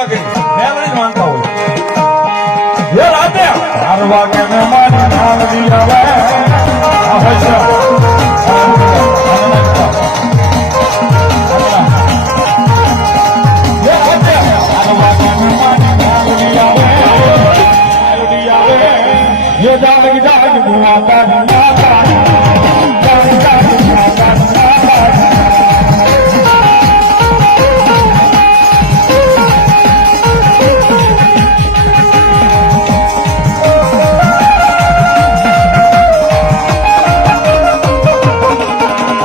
વાગે મેલડી માનતા હોય એ રાતે 12 વાગે મારી મેલડી આવે આ હોય ये जाग जाग बुआता नाता जाग जाग बुआता नाता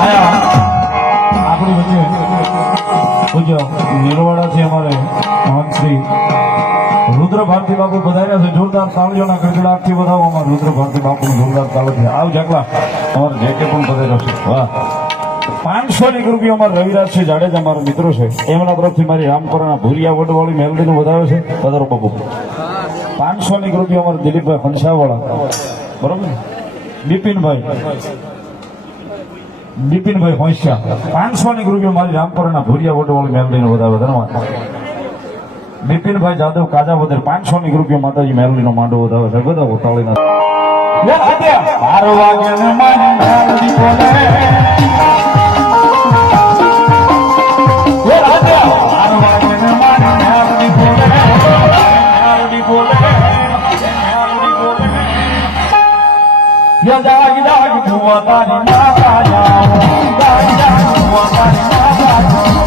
आया આપણી વચ્ચે પૂજ્ય નિર્વાડા છે અમારે મહંતશ્રી रुद्र भारती बापू बधाया से जोरदार तालियों गड़गड़ाट थी बताओ रुद्र भारती बापू जोरदार ताली आव जगला और जेके पण बधाया छे वाह 500 રૂપિયા અમાર રવિરાજ છે જાડેજા મારો મિત્રો છે એમના તરફથી મારી રામપરાના ભૂરિયા વડવાળી મેલડીનું વધાવ્યો છે પધારો બાપુ 500 રૂપિયા અમાર દિલીપભાઈ ફણસાવાળા બરોબર બિપિનભાઈ હોંશિયા 500 રૂપિયા મારી રામપરાના ભૂરિયા વડવાળી મેલડીનું વધાવ્યો ધન્યવાદ બિપિનભાઈ જાદવ કાજા વદર 500 રૂપિયા માતાજી મેલડીનો માંડો વધાવે છે બધા ઉતાળીના 12 વાગે ને મારી મેલડી બોલે એ રાતે 12 વાગે ને મારી મેલડી બોલે મેલડી બોલે યા જાગ જાગ ભુવા તારી માતા જાઓ જાગ જાગ ભુવા તારી માતા જાઓ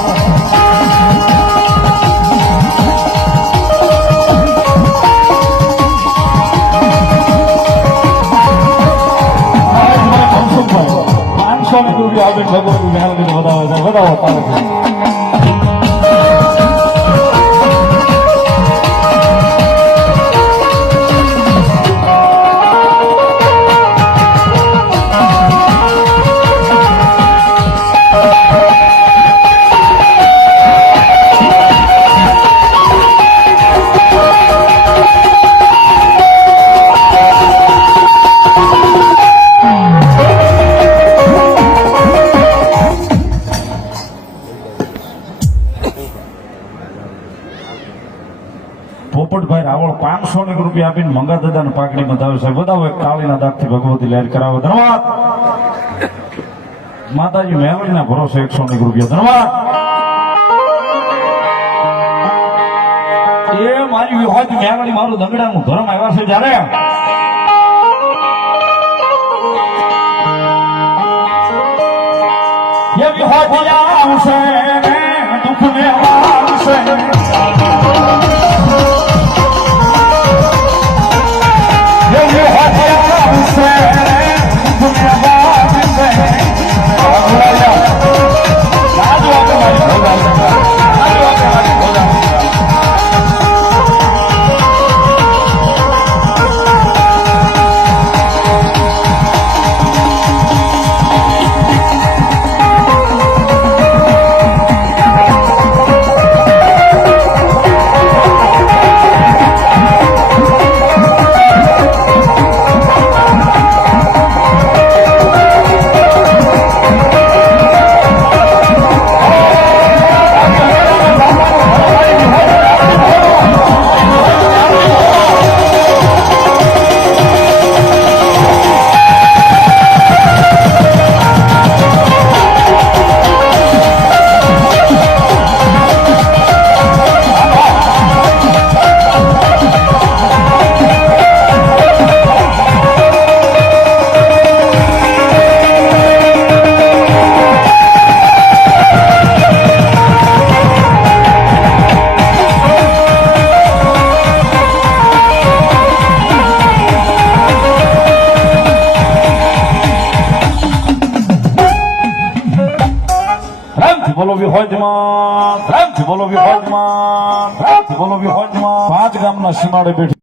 આવે ભગવાન મેલડીને વધાવો તારે પોપટભાઈ રાવળ 500 રૂપિયા આપીને મંગા દાદાને પાકડી બંધાવે છે બધાઓ એક કાળીના દાગથી ભગવતી લહેર કરાવે ધન્યવાદ માતાજી મેલડીના ભરોસે 100 રૂપિયા ધન્યવાદ એ મારી વિહોજ મેલડી મારું દંગડાનું ધર્મ આવ્યા છે જ્યારે એ વિહોજ આવશે દુઃખ ને આવશે બોલો વિહોજમાં બોલો વિહોજમાં 5 ગામના સીમાડે બેઠી